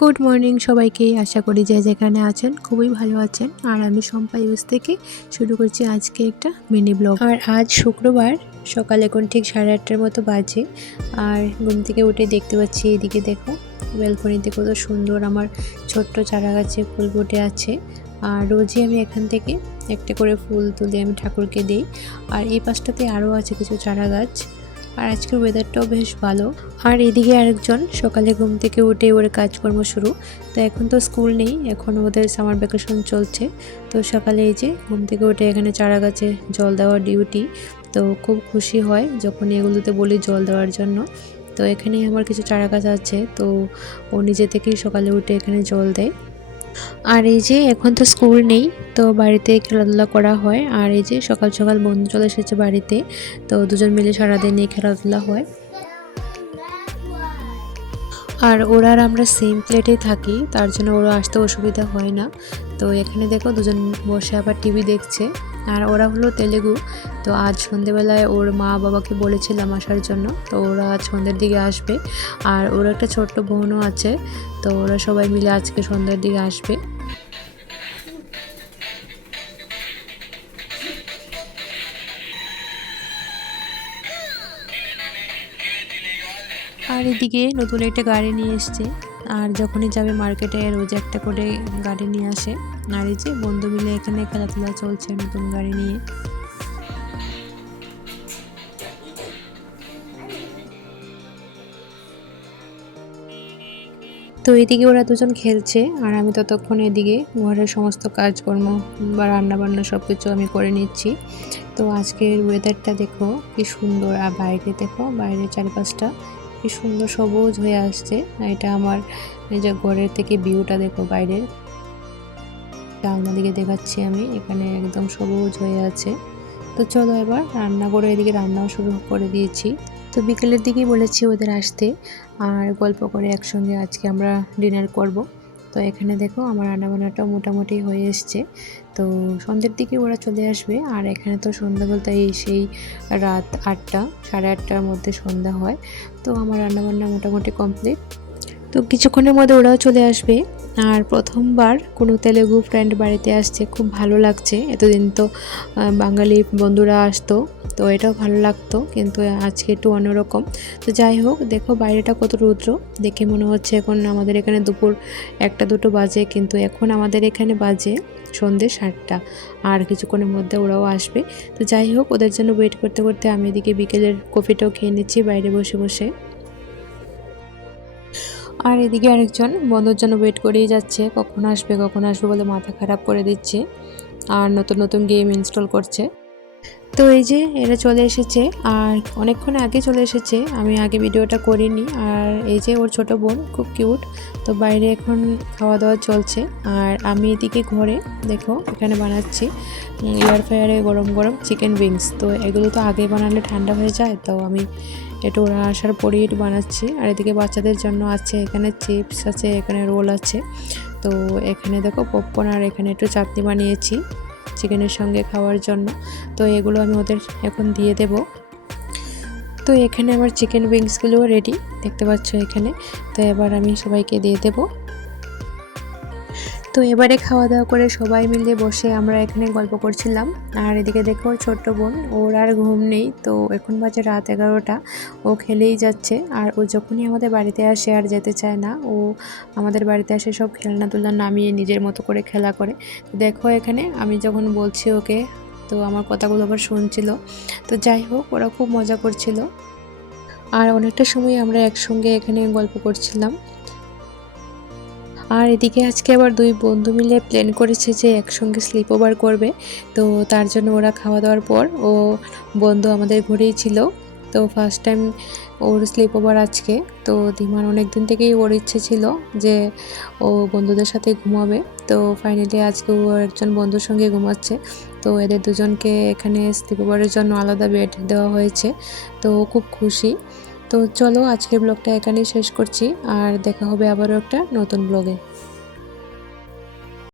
Good morning সবাইকে। আশা করি যে যেখানে আছেন খুবই ভালো আছেন। আর আমি সম্পা ইউজ থেকে শুরু করছি আজকে একটা মিনি ব্লগ আর আজ শুক্রবার, সকাল এখন ঠিক সাড়ে আটটার মতো বাজে। আর ঘুম থেকে উঠে দেখতে পাচ্ছি এদিকে দেখো ব্যালকনিতে কত সুন্দর আমার ছোট্ট চারা গাছে ফুল ফুটে আছে। আর রোজই আমি এখান থেকে একটা করে ফুল তুলে আমি ঠাকুরকে দিই। আর এই পাশটাতে আরও আছে কিছু চারা গাছ আর আজকের ওয়েদারটাও বেশ ভালো। আর এদিকে আরেকজন সকালে ঘুম থেকে উঠে ওর কাজকর্ম শুরু। তো এখন তো স্কুল নেই, এখন ওদের সামার ভ্যাকেশন চলছে। তো সকালে এই যে ঘুম থেকে উঠে এখানে চারা গাছে জল দেওয়ার ডিউটি তো খুব খুশি হয় যখন এগুলোতে বলি জল দেওয়ার জন্য। তো এখানে আমার কিছু চারা গাছ আছে, তো ও নিজে থেকেই সকালে উঠে এখানে জল দেয়। আর এই যে এখন তো স্কুল নেই, তো বাড়িতে খেলাধুলা করা হয়। আর এই যে সকাল সকাল বন্ধু চলে এসেছে বাড়িতে, তো দুজন মিলে সারাদিন এই খেলাধুলা হয়। আর ওরা আর আমরা সেম প্লেটে থাকি, তার জন্য ওরা আসতে অসুবিধা হয় না। তো এখানে দেখো দুজন বসে আবার টিভি দেখছে। আর ওরা হলো তেলেগু। তো আজ সন্ধেবেলায় ওর মা বাবাকে বলেছিলাম আসার জন্য। তো ওরা আজ সন্ধ্যের দিকে আসবে। আর ওর একটা ছোট্ট বোনও আছে। তো ওরা সবাই মিলে আজকে সন্ধ্যের দিকে আসবে। আর এদিকে নতুন একটা গাড়ি নিয়ে এসছে। আর যখনই যাবে মার্কেটে, রোজ একটা করে গাড়ি নিয়ে আসে। আর এই যে, বন্ধু মিলে এখানে খেলাধুলা চলছে নতুন গাড়ি নিয়ে। তো এদিকে ওরা দুজন খেলছে, আর আমি ততক্ষণ এদিকে ঘরের সমস্ত কাজকর্ম বা রান্না বান্না সব কিছু আমি করে নিচ্ছি। তো আজকের ওয়েদারটা দেখো কি সুন্দর, আর বাইরে দেখো, বাইরের চারিপাশটা কি সুন্দর সবুজ হয়ে আসছে। এটা আমার, এই যে ঘরের থেকে ভিউটা দেখো বাইরে। দিকে দেখাচ্ছি আমি, এখানে একদম সবুজ হয়ে আছে। তো চলো এবার রান্না করে এদিকে রান্নাও শুরু করে দিয়েছি। তো বিকেলের দিকেই বলেছি ওদের আসতে, আর গল্প করে একসঙ্গে আজকে আমরা ডিনার করব। তো এখানে দেখো আমার রান্নাবান্নাটাও মোটামুটি হয়ে এসছে। তো সন্ধ্যের দিকে ওরা চলে আসবে। আর এখানে তো সন্ধ্যা বলতে এই সেই রাত আটটা, সাড়ে আটটার মধ্যে সন্ধ্যা হয়। তো আমার রান্নাবান্না মোটামুটি কমপ্লিট। তো কিছুক্ষণের মধ্যে ওরাও চলে আসবে। আর প্রথমবার কোনো তেলেগু ফ্রেন্ড বাড়িতে আসছে, খুব ভালো লাগছে। এতদিন তো বাঙালি বন্ধুরা আসতো, তো এটাও ভালো লাগতো, কিন্তু আজকে একটু অন্যরকম। তো যাই হোক, দেখো বাইরেটা কত রুদ্র, দেখে মনে হচ্ছে এখন আমাদের এখানে দুপুর একটা দুটো বাজে, কিন্তু এখন আমাদের এখানে বাজে সন্ধ্যে সাতটা। আর কিছুক্ষণের মধ্যে ওরাও আসবে। তো যাই হোক, ওদের জন্য ওয়েট করতে করতে আমি এদিকে বিকেলের কফিটাও খেয়ে নিচ্ছি বাইরে বসে বসে। আর এদিকে আরেকজন বন্ধুর জন্য ওয়েট করেই যাচ্ছে, কখন আসবে কখন আসবে বলে মাথা খারাপ করে দিচ্ছে আর নতুন নতুন গেম ইনস্টল করছে। তো এই যে এরা চলে এসেছে আর অনেকক্ষণ আগে চলে এসেছে, আমি আগে ভিডিওটা করিনি আর এই যে ওর ছোট বোন খুব কিউট তো বাইরে এখন খাওয়া দাওয়া চলছে আর আমি এদিকে ঘরে দেখো এখানে বানাচ্ছি এয়ার ফ্রায়ারে গরম গরম চিকেন উইংস তো এগুলো তো আগে বানালে ঠান্ডা হয়ে যায়, তো আমি একটু ওরা আসার পরেই বানাচ্ছি। আর এদিকে বাচ্চাদের জন্য আছে এখানে চিপস আছে, এখানে রোল আছে। তো এখানে দেখো পপকর্ন আর এখানে একটু চাটনি বানিয়েছি চিকেনের সঙ্গে খাওয়ার জন্য। তো এগুলো আমি ওদের এখন দিয়ে দেব। তো এখানে আমার চিকেন উইংসগুলোও রেডি দেখতে পাচ্ছ এখানে। তো এবার আমি সবাইকে দিয়ে দেবো। তো এবারে খাওয়া দাওয়া করে সবাই মিলে বসে আমরা এখানে গল্প করছিলাম। আর এদিকে দেখো ছোট্ট বোন, ওর আর ঘুম নেই। তো এখন বাজে রাত এগারোটা, ও খেলেই যাচ্ছে। আর ও যখনই আমাদের বাড়িতে আসে আর যেতে চায় না, ও আমাদের বাড়িতে আসে সব খেলনা তুলনা নামিয়ে নিজের মতো করে খেলা করে। দেখো এখানে আমি যখন বলছি ওকে, তো আমার কথাগুলো আবার শুনছিল। তো যাই হোক, ওরা খুব মজা করছিল। আর অনেকটা সময় আমরা একসঙ্গে এখানে গল্প করছিলাম। আর এদিকে আজকে আবার দুই বন্ধু মিলে প্ল্যান করেছে যে একসঙ্গে স্লিপ ওভার করবে। তো তার জন্য ওরা খাওয়া দাওয়ার পর ও বন্ধু আমাদের ঘুরেই ছিল। তো ফার্স্ট টাইম ওর স্লিপ ওভার আজকে। তো ধীমান অনেক দিন থেকেই ওর ইচ্ছে ছিল যে ও বন্ধুদের সাথে ঘুমাবে। তো ফাইনালি আজকে ও একজন বন্ধুর সঙ্গে ঘুমাচ্ছে। তো এদের দুজনকে এখানে স্লিপ ওভারের জন্য আলাদা বেড দেওয়া হয়েছে। তো খুব খুশি। তো চলো আজকের ব্লগটা এখানেই শেষ করছি আর দেখা হবে আবারও একটা নতুন ব্লগে